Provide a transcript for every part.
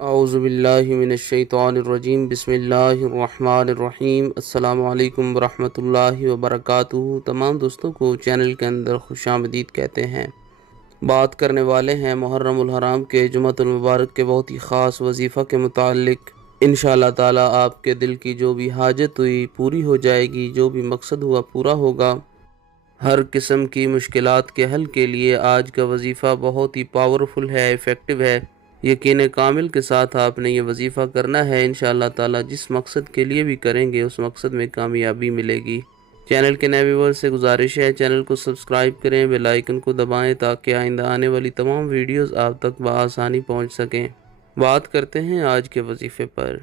اعوذ باللہ من الشیطان الرجیم بسم اللہ الرحمن الرحیم۔ السلام علیکم ورحمۃ اللہ وبرکاتہ۔ تمام دوستوں کو چینل کے اندر خوش آمدید کہتے ہیں۔ بات کرنے والے ہیں محرم الحرام کے جمعۃ المبارک کے بہت ہی خاص وظیفہ کے متعلق۔ انشاءاللہ تعالی آپ کے دل کی جو بھی حاجت ہوئی پوری ہو جائے گی، جو بھی مقصد ہوا پورا ہوگا۔ ہر قسم کی مشکلات کے حل کے لیے آج کا وظیفہ بہت ہی پاورفل ہے، ایفیکٹو ہے۔ یقین کامل کے ساتھ آپ نے یہ وظیفہ کرنا ہے۔ انشاءاللہ تعالی جس مقصد کے لیے بھی کریں گے اس مقصد میں کامیابی ملے گی۔ چینل کے نئے ویور سے گزارش ہے چینل کو سبسکرائب کریں، بیل آئیکن کو دبائیں تاکہ آئندہ آنے والی تمام ویڈیوز آپ تک بآسانی پہنچ سکیں۔ بات کرتے ہیں آج کے وظیفے پر۔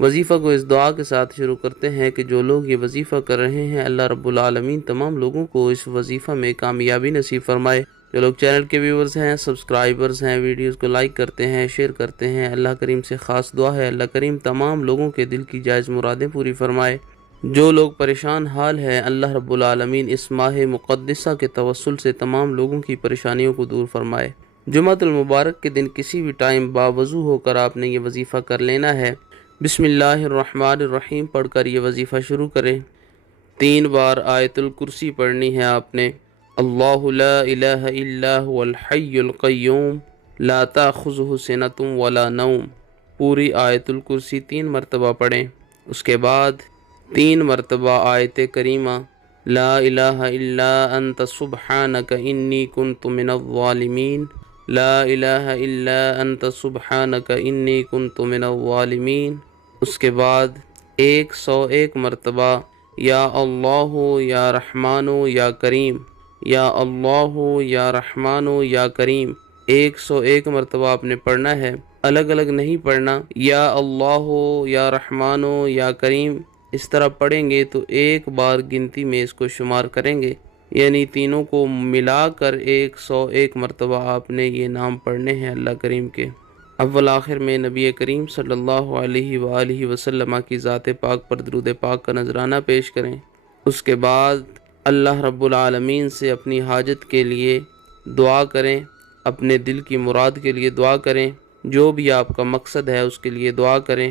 وظیفہ کو اس دعا کے ساتھ شروع کرتے ہیں کہ جو لوگ یہ وظیفہ کر رہے ہیں اللہ رب العالمین تمام لوگوں کو اس وظیفہ میں کامیابی نصیب فرمائے۔ جو لوگ چینل کے ویورز ہیں، سبسکرائبرز ہیں، ویڈیوز کو لائک کرتے ہیں، شیئر کرتے ہیں، اللہ کریم سے خاص دعا ہے اللہ کریم تمام لوگوں کے دل کی جائز مرادیں پوری فرمائے۔ جو لوگ پریشان حال ہیں اللہ رب العالمین اس ماہ مقدسہ کے توسل سے تمام لوگوں کی پریشانیوں کو دور فرمائے۔ جمعۃ المبارک کے دن کسی بھی ٹائم باوضو ہو کر آپ نے یہ وظیفہ کر لینا ہے۔ بسم اللہ الرحمن الرحیم پڑھ کر یہ وظیفہ شروع کریں۔ 3 بار آیت الکرسی پڑھنی ہے آپ نے۔ اللہ لا الہ الا هو الحی القیوم لا تاخذہ سنۃ ولا نوم۔ پوری آیت الکرسی 3 مرتبہ پڑھیں۔ اس کے بعد 3 مرتبہ آیت کریمہ لا الہ الا انت سبحانک انی کنت من الظالمین، لا الہ الا انت سبحانک انی کنت من الظالمین۔ اس کے بعد 101 مرتبہ یا اللہ یا رحمان یا کریم، یا اللہ یا رحمان یا کریم 101 مرتبہ آپ نے پڑھنا ہے، الگ الگ نہیں پڑھنا۔ یا اللہ یا رحمان یا کریم اس طرح پڑھیں گے تو 1 بار گنتی میں اس کو شمار کریں گے، یعنی تینوں کو ملا کر 101 مرتبہ آپ نے یہ نام پڑھنے ہیں اللہ کریم کے۔ اول آخر میں نبی کریم صلی اللہ علیہ وآلہ وسلم کی ذات پاک پر درود پاک کا نذرانہ پیش کریں۔ اس کے بعد اللہ رب العالمین سے اپنی حاجت کے لیے دعا کریں، اپنے دل کی مراد کے لیے دعا کریں، جو بھی آپ کا مقصد ہے اس کے لیے دعا کریں۔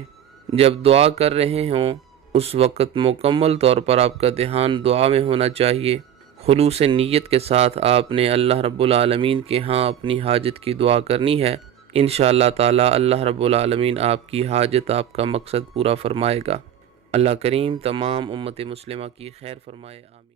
جب دعا کر رہے ہوں اس وقت مکمل طور پر آپ کا دھیان دعا میں ہونا چاہیے۔ خلوص نیت کے ساتھ آپ نے اللہ رب العالمین کے ہاں اپنی حاجت کی دعا کرنی ہے۔ انشاءاللہ تعالی اللہ رب العالمین آپ کی حاجت، آپ کا مقصد پورا فرمائے گا۔ اللہ کریم تمام امت مسلمہ کی خیر فرمائے، آمین۔